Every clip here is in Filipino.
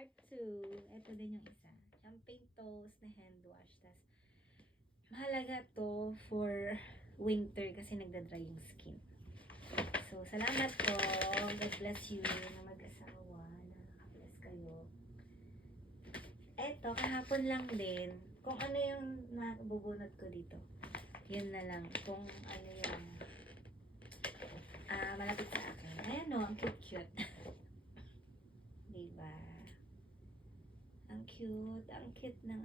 part 2. Ito din yung isa. Jumping toes na hand wash. Tas, mahalaga to for winter kasi nagda-dry yung skin. So, salamat po. God bless you na mag-asawa. Nakaka-bless kayo. Eto, kahapon lang din. Kung ano yung nabubunot ko dito. Yun na lang. Kung ano yung malapit sa akin. Ayan o, ang cute-cute. Diba? Ang cute. Ang cute ng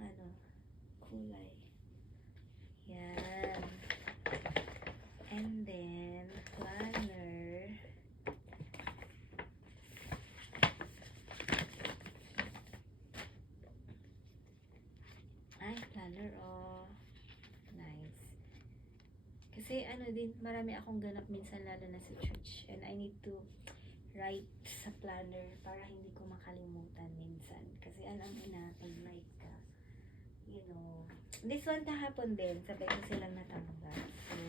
kulay. Yan. And then, planner. Ay, planner, oh. Nice. Kasi din, marami akong ganap minsan lalo na sa church. And I need to write sa planner para hindi ko makalimutan minsan. Kasi alam mo na, pag night ka, you know. This one kahapon din, sabay ko silang natanggal. So,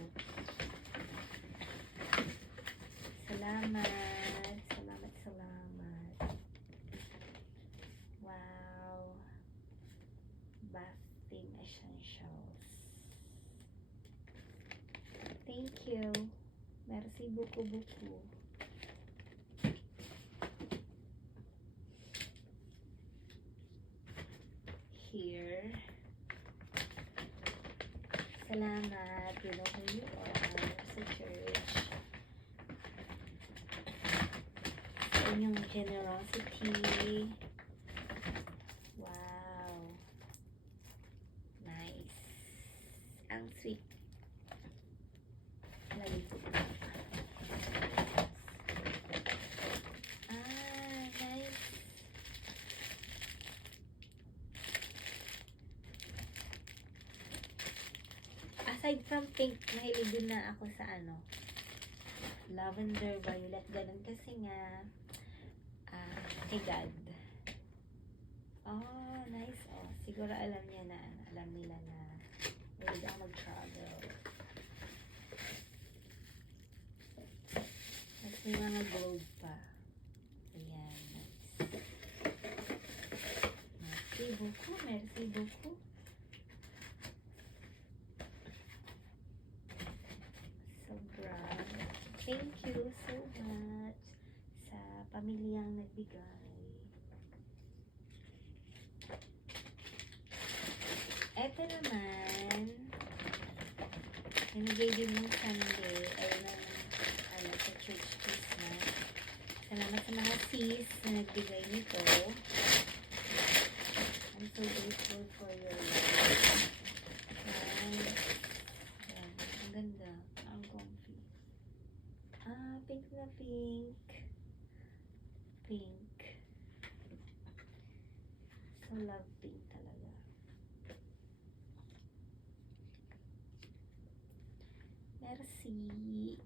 salamat. Salamat, salamat. Wow. Bathing essentials. Thank you. Merci buku-buku. Here. Salamat. You know who you are sa church. Sa inyong generosity. Wow. Nice. Ang sweet. Lagi ko pa. Nice. Aside from pink, mahilig din na ako sa lavender, violet, ganun. Kasi nga, kay God. Oh, nice. Oh, siguro alam nila na mahilig ako mag-travel. Tapos may mga gold pa. Ayan, nice. Merci beaucoup, merci beaucoup. Sobra. Thank you so much sa pamilyang nagbigay. Eto naman, binigay din ng Sunday ay sa church Christmas. Salamat sa mga sis na nagbigay nito. I'm so grateful for your love. Yan, ang ganda. Ang comfy. Pink na pink. Pink. So love pink talaga. Merci.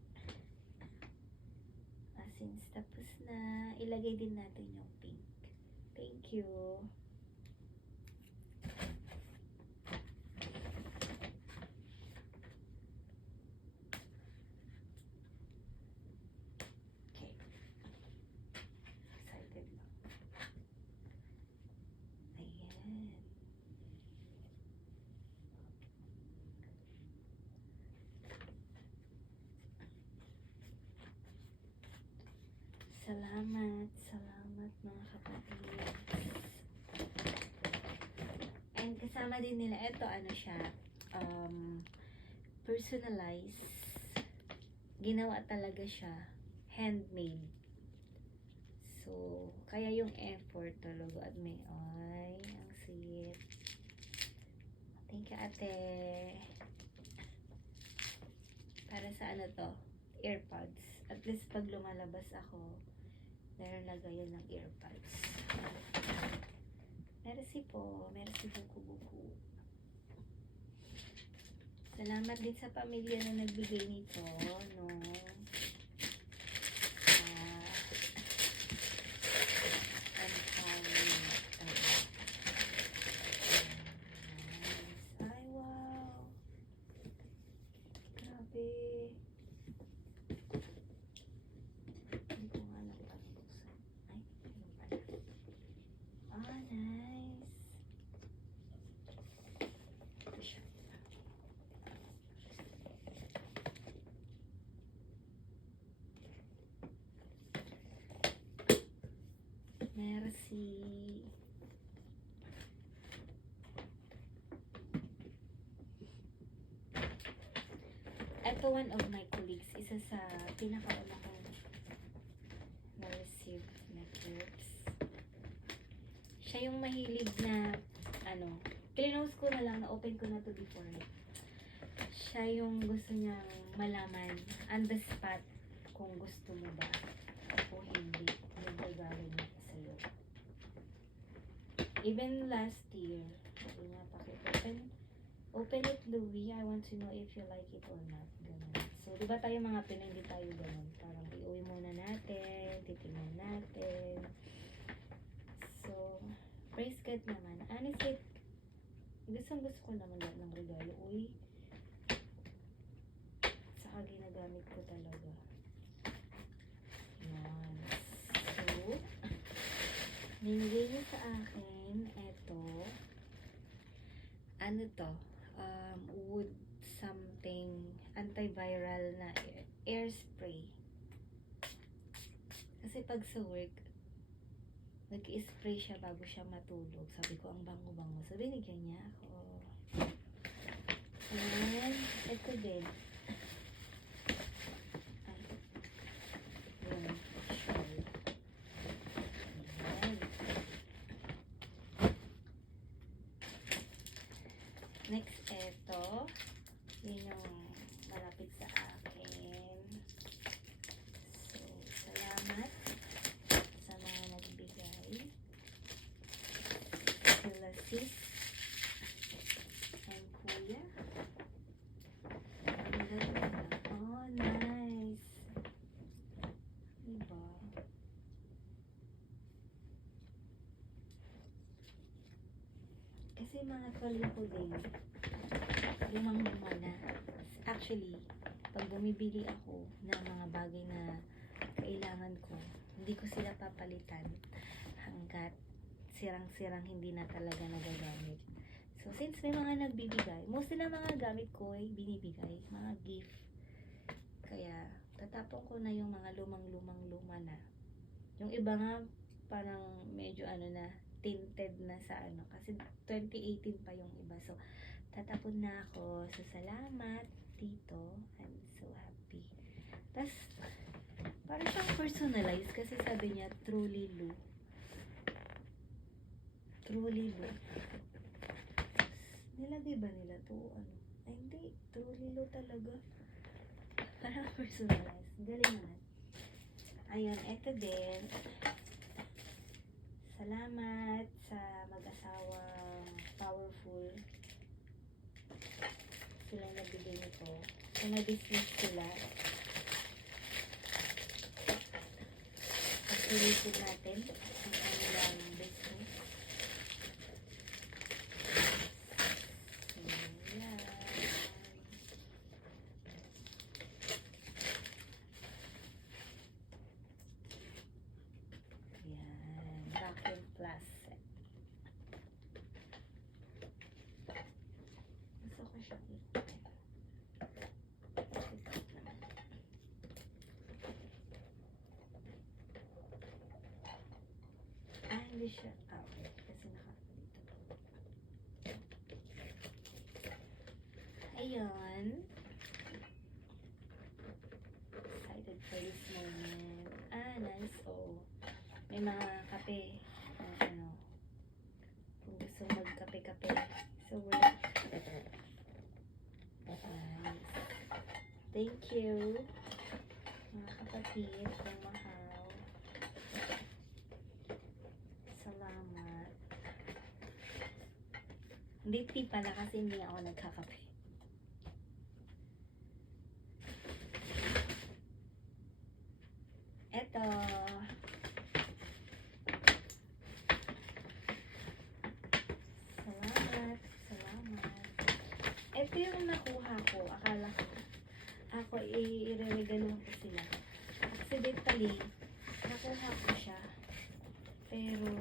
Since tapos na, ilagay din natin yung pink. Thank you. Okay. Excited lang. Ayan. Salamat mga kapatid. And kasama din nila, ito siya, personalized. Ginawa talaga siya, handmade. So, kaya yung effort talaga at ang sweet. Thank you, ate. Para sa to? Earpods. At least pag lumalabas ako, meron lagayan ng earpods. Merci po. Merci buku-buku. Salamat din sa pamilya na nagbigay nito, no? I'm sorry. Nice. Ay, wow. Grabe. Hindi ko nga alam paano buksan. Ay, ayun pala. Merci. Ito one of my colleagues, isa sa pinakauna kong na-receive na gifts. Siya yung mahilig na, clinose ko na lang, na-open ko na to before. Siya yung gusto niyang malaman on the spot kung gusto mo ba o hindi yung regalo niya sa'yo. Even last year, sabi niya, open it, Louie. I want to know if you like it or not. Ganun. So, di ba tayo mga Pinoy, hindi tayo ganun. Parang iuwi muna natin, titingnan natin. So, praise God naman. Honestly, gusto ko naman lahat ng regalo. Uy, saka ginagamit ko talaga. Yan. So, binigay niya sa akin, eto, ano to, wood something, antiviral na air spray. Kasi pag sa work, nag-spray siya bago siya matulog. Sabi ko, ang bango-bango. So, binigyan niya ako. And, ito din. Yun, shawl. Ayan. Next, ito. Yun yung malapit sa akin. So, salamat sa mga nagbigay. Sila sis and kuya. Ang ganda. Oh, nice. Diba? Kasi mga tuwalya ko din, lumang-luma na. Actually, pag bumibili ako ng mga bagay na kailangan ko, hindi ko sila papalitan hanggat sirang-sirang hindi na talaga nagagamit. So, since may mga nagbibigay, mostly na mga gamit ko ay binibigay, mga gift. Kaya, tatapon ko na yung mga lumang-luma na. Yung iba nga, parang medyo tinted na sa kasi 2018 pa yung iba. So, tatapon na ako. So, salamat, Tito. I'm so happy. Tapos, parang siyang personalized kasi sabi niya, Truly Lou. Truly Lou. Nilagay ba nila to? Ay, hindi. Truly Lou talaga. Parang personalized. Galing naman. Ayun, eto din. Salamat sa mag-asawang powerful. Sila nagbigay nito. So, may business sila. Pag-ulitin natin ang kanilang business. So, yan. Yan. Vacuum plus set. Gusto ko siya ito. Hindi siya. Okay. Kasi dito. Ayun. Excited for this moment. Nice. Oh. May mga kape. Kung gusto magkape-kape. So, nice. Thank you. Mga kapatid. Ang mahal. Salamat. Hindi tea pala kasi hindi ako nagkakape. Eto. Salamat. Ito yung nakuha ko. Akala ko ako i-regalo ko sila. Accidentally, nakuha ko siya. Pero,